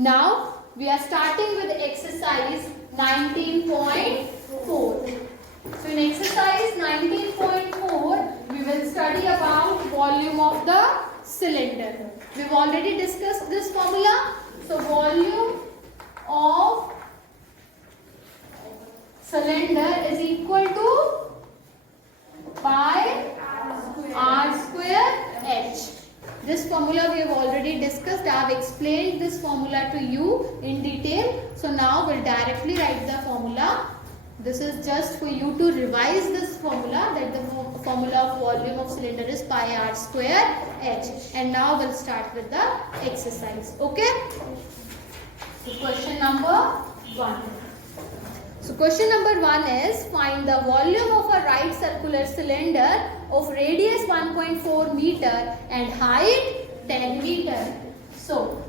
Now we are starting with exercise 19.4. So in exercise 19.4 we will study about volume of the cylinder. We've already discussed this formula. So volume of cylinder is equal to pi r square h. This formula we have already discussed. I have explained this formula to you in detail. So now we'll directly write the formula. This is just for you to revise this formula, that the formula of volume of cylinder is pi r square h. And now we'll start with the exercise. Okay? So question number 1. So question number 1 is, find the volume of a right circular cylinder of radius 1.4 meter and height 10 meter. So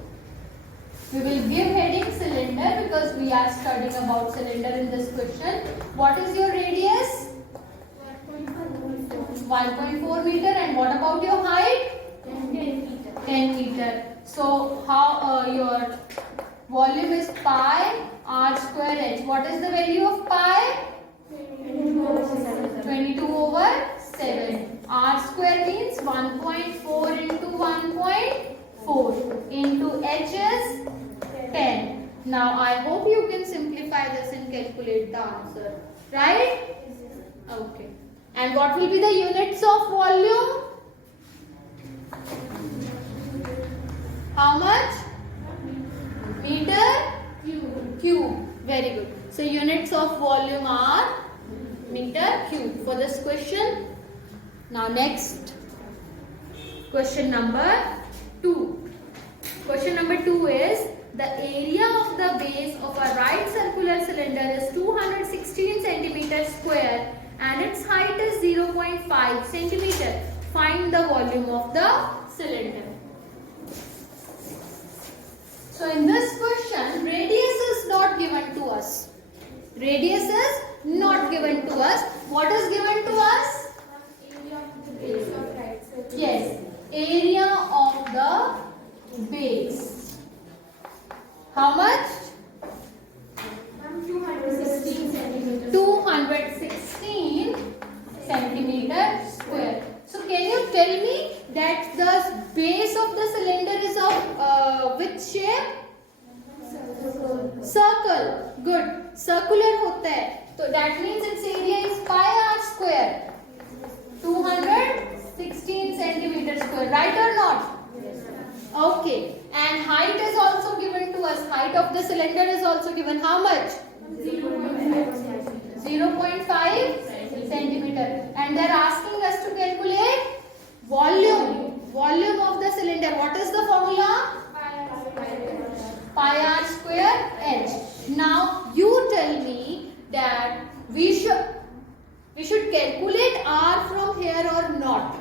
we will give heading cylinder because we are studying about cylinder in this question. What is your radius? 1.4 meter. And what about your height? 10 meter. So how your volume is pi r square h. What is the value of pi? 22 over 7. R square means 1.4 into 1.4 into h is 10. Now I hope you can simplify this and calculate the answer. Right? Okay. And what will be the units of volume? How much? Meter? Cube. Very good. So units of volume are meter cube for this question. Now next, question number 2. Question number 2 is, the area of the base of a right circular cylinder is 216 centimeter square and its height is 0.5 centimeter. Find the volume of the cylinder. So in this question, radius is not given to us. Radius is not given to us. What is given to us? Yes, area of the base. How much? 216 centimeter square. So can you tell me that the base of the cylinder is of which shape? Circle. Good. Circular होता है. So that means its area is pi r square. 216 centimeter square. Right or not? Okay. And height is also given to us. Height of the cylinder is also given. How much? 0.5 centimeter. And they are asking us to calculate volume. Volume of the cylinder. What is the formula? Pi r square h. Now you tell me that we should calculate r from here or not?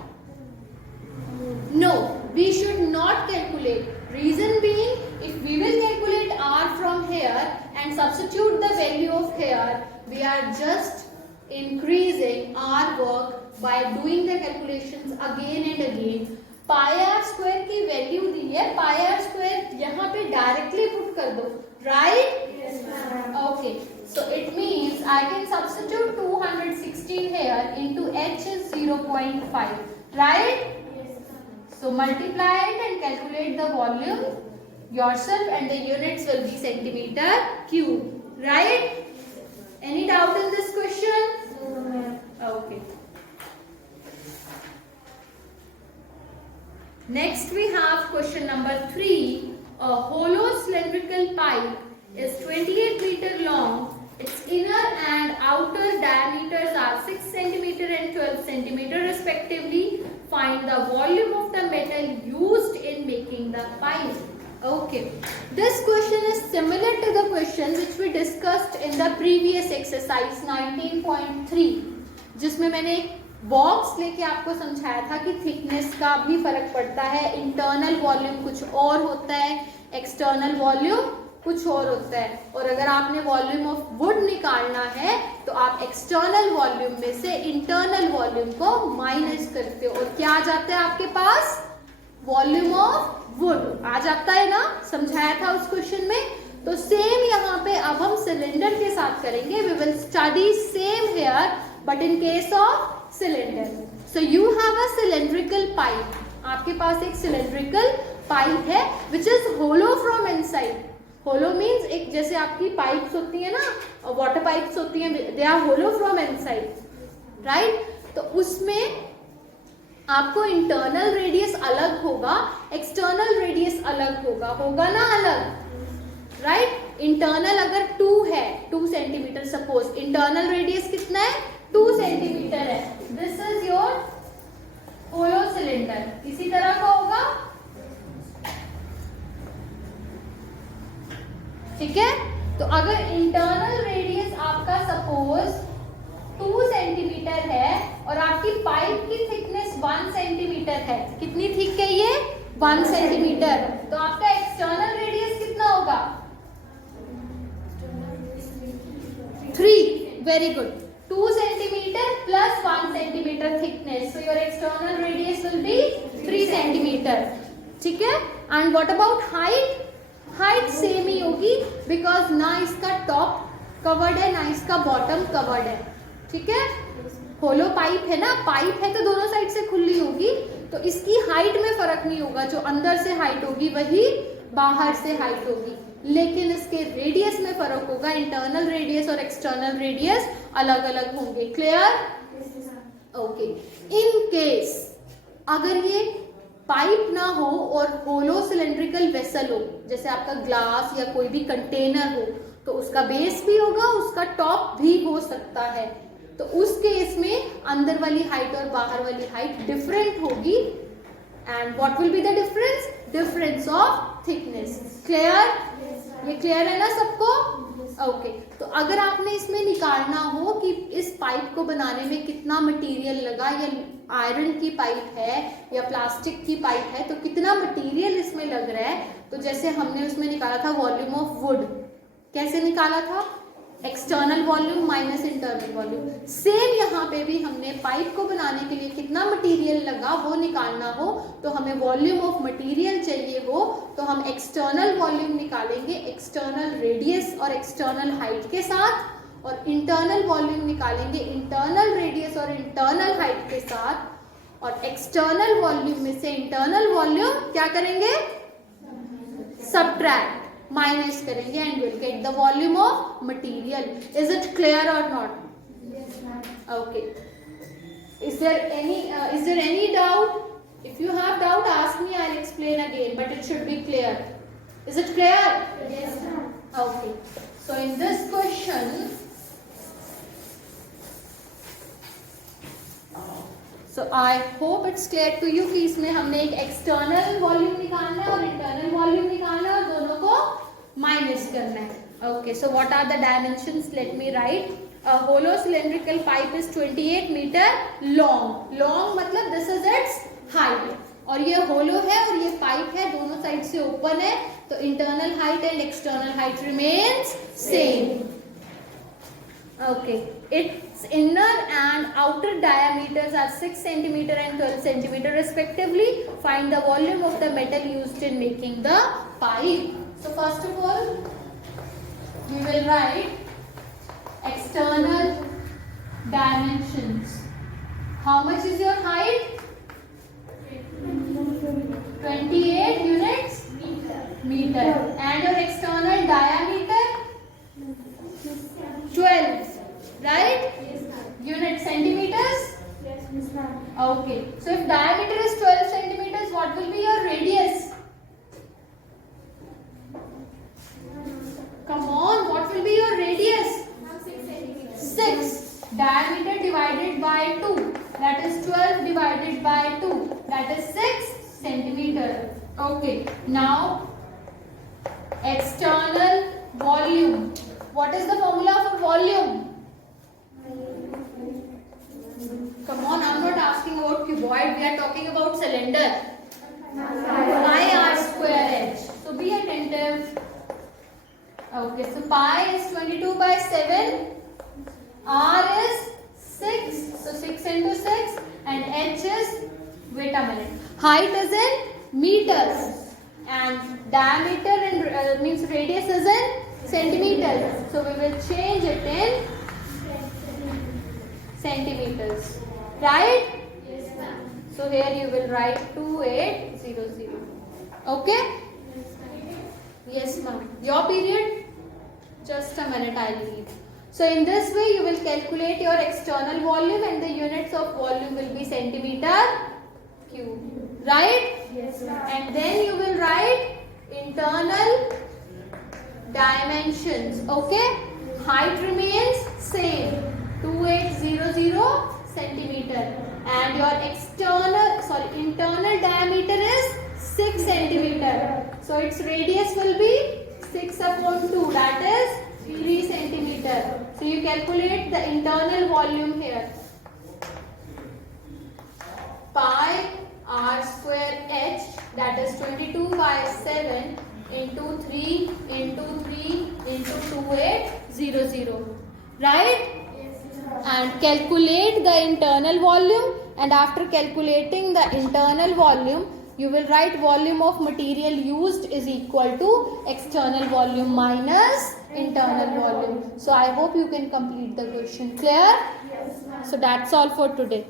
No, we should not calculate. Reason being, if we will calculate r from here and substitute the value of here, we are just increasing our work by doing the calculations again and again. Pi r square की value दी है, pi r square यहाँ पे directly put कर दो, right? Yes, ma'am. Okay, so it means I can substitute 216 here into h is 0.5, right? Yes, ma'am. So multiply it and calculate the volume yourself, and the units will be centimeter cube, right? Any doubt in this question? No, ma'am. Okay. Next we have question number 3. A hollow cylindrical pipe is 28 meter long. Its inner and outer diameters are 6 centimeter and 12 centimeter respectively. Find the volume of the metal used in making the pipe. Okay. This question is similar to the question which we discussed in the previous exercise 19.3, जिसमें मैंने एक box लेके आपको समझाया था कि thickness का भी फर्क पड़ता है. इंटरनल वॉल्यूम कुछ और होता है, एक्सटर्नल वॉल्यूम कुछ और होता है. और अगर आपने वॉल्यूम ऑफ वुड निकालना है तो आप एक्सटर्नल वॉल्यूम में से इंटरनल वॉल्यूम को माइनस करते हो और क्या आ जाता है आपके पास? Volume of wood. आ जाता है ना, समझाया था उस क्वेश्चन में। तो सेम यहाँ पे अब हम सिलेंडर के साथ करेंगे। We will study same here but in case of cylinder. So you have a cylindrical pipe, आपके पास एक सिलेंड्रिकल पाइप है which is hollow from inside. Hollow means एक जैसे आपकी पाइप्स होती है ना, वाटर पाइप्स होती हैं, they are hollow from inside, right. तो उसमें आपको इंटरनल रेडियस अलग होगा, एक्सटर्नल रेडियस अलग होगा, होगा ना अलग, राइट। इंटरनल अगर 2 है, 2 सेंटीमीटर, सपोज इंटरनल रेडियस कितना है, 2 सेंटीमीटर है। This is your hollow cylinder. इसी तरह का होगा, ठीक है। तो अगर इंटरनल रेडियस आपका सपोज 2 सेंटीमीटर है और आपकी पाइप की थिकनेस 1 सेंटीमीटर है, कितनी थिक है ये, 1 सेंटीमीटर, तो आपका एक्सटर्नल रेडियस कितना होगा, 3। Very good. 2 centimetre plus 1 centimetre thickness, so your external radius will be 3 centimetre, ठीक है। And what about height, height same ही होगी बिकॉज ना इसका टॉप कवर्ड है ना इसका बॉटम कवर्ड है, ठीक है। होलो पाइप है ना, पाइप है तो दोनों साइड से खुली होगी, तो इसकी हाइट में फर्क नहीं होगा, जो अंदर से हाइट होगी वही बाहर से हाइट होगी, लेकिन इसके रेडियस में फर्क होगा। इंटरनल रेडियस और एक्सटर्नल रेडियस अलग अलग होंगे। Clear, okay. इन केस अगर ये पाइप ना हो और होलो सिलेंड्रिकल वेसल हो, जैसे आपका ग्लास या कोई भी कंटेनर हो, तो उसका बेस भी होगा, उसका टॉप भी हो सकता है। तो उस केस में अंदर वाली हाइट और बाहर वाली हाइट डिफरेंट होगी। And what will be the difference, difference of thickness. Clear, ये क्लियर है ना सबको, ओके। तो अगर आपने इसमें निकालना हो कि इस पाइप को बनाने में कितना मटेरियल लगा, या आयरन की पाइप है या प्लास्टिक की पाइप है, तो कितना मटेरियल इसमें लग रहा है, तो जैसे हमने उसमें निकाला था वॉल्यूम ऑफ वुड, कैसे निकाला था, external volume minus internal volume. Same यहाँ पे भी हमने पाइप को बनाने के लिए कितना मटेरियल लगा वो निकालना हो, तो हमें वॉल्यूम ऑफ मटेरियल चाहिए हो, तो हम एक्सटर्नल वॉल्यूम निकालेंगे एक्सटर्नल रेडियस और एक्सटर्नल हाइट के साथ, और इंटरनल वॉल्यूम निकालेंगे इंटरनल रेडियस और इंटरनल हाइट के साथ, और एक्सटर्नल वॉल्यूम में से इंटरनल वॉल्यूम क्या करेंगे, सबट्रैक्ट, माइनस करेंगे, and will get the volume of material. Is it clear और not? Okay. Is there any doubt? If you have doubt, ask me. I'll explain again, but it should be clear. Is it clear? Yes, ma'am. Okay. So in this question, so I hope it's clear to you कि इसमें हमने एक external volume निकालना है और internal volume निकालना है और दोनों को minus करना है. Okay. So what are the dimensions? Let me write. A hollow cylindrical pipe is 28 meter long. Long मतलब this is its हाइट, और ये होलो है और ये पाइप है, दोनों साइड से ओपन है, तो internal height and external height remains same. Okay, its inner and outer diameters are 6 centimetre and 12 centimetre respectively. Find the volume of the metal used in making the pipe. So first of all we will write external dimensions. How much is your height? 28 units meter, and your external diameter 12, right? Yes, unit centimeters. Yes, ma'am. Okay, so if diameter is 12 centimeters, what will be your radius? Come on, what will be your radius? 6 centimeters. 6. Diameter divided by 2, that is 12 divided by 2, that is 6 centimeter. Okay, now external volume. What is the formula for volume? Come on, I'm not asking about cuboid, we are talking about cylinder. Pi r square h. So be attentive. Okay, so pi is 22 by 7. R is 6, so 6 into 6, and h is, wait a minute, height is in meters. and diameter in means radius is in centimeters. So we will change it in centimeters. Right? Yes, ma'am. So here you will write 2800. Okay? Yes, ma'am. Your period? Just a minute, I'll leave. So in this way you will calculate your external volume and the units of volume will be centimeter cube. Right? Yes, ma'am. And then you will write internal dimensions. Okay? Height remains same, 2800 centimeter. And your internal diameter is 6 centimeter. So its radius will be 6 upon 2, that is 3 centimeter. So you calculate the internal volume here. Pi r square h, that is 22 by 7 into 3 into 3 into 2800. Right? And calculate the internal volume, and after calculating the internal volume you will write volume of material used is equal to external volume minus internal volume. So I hope you can complete the question. Clear? Yes, ma'am. So that's all for today.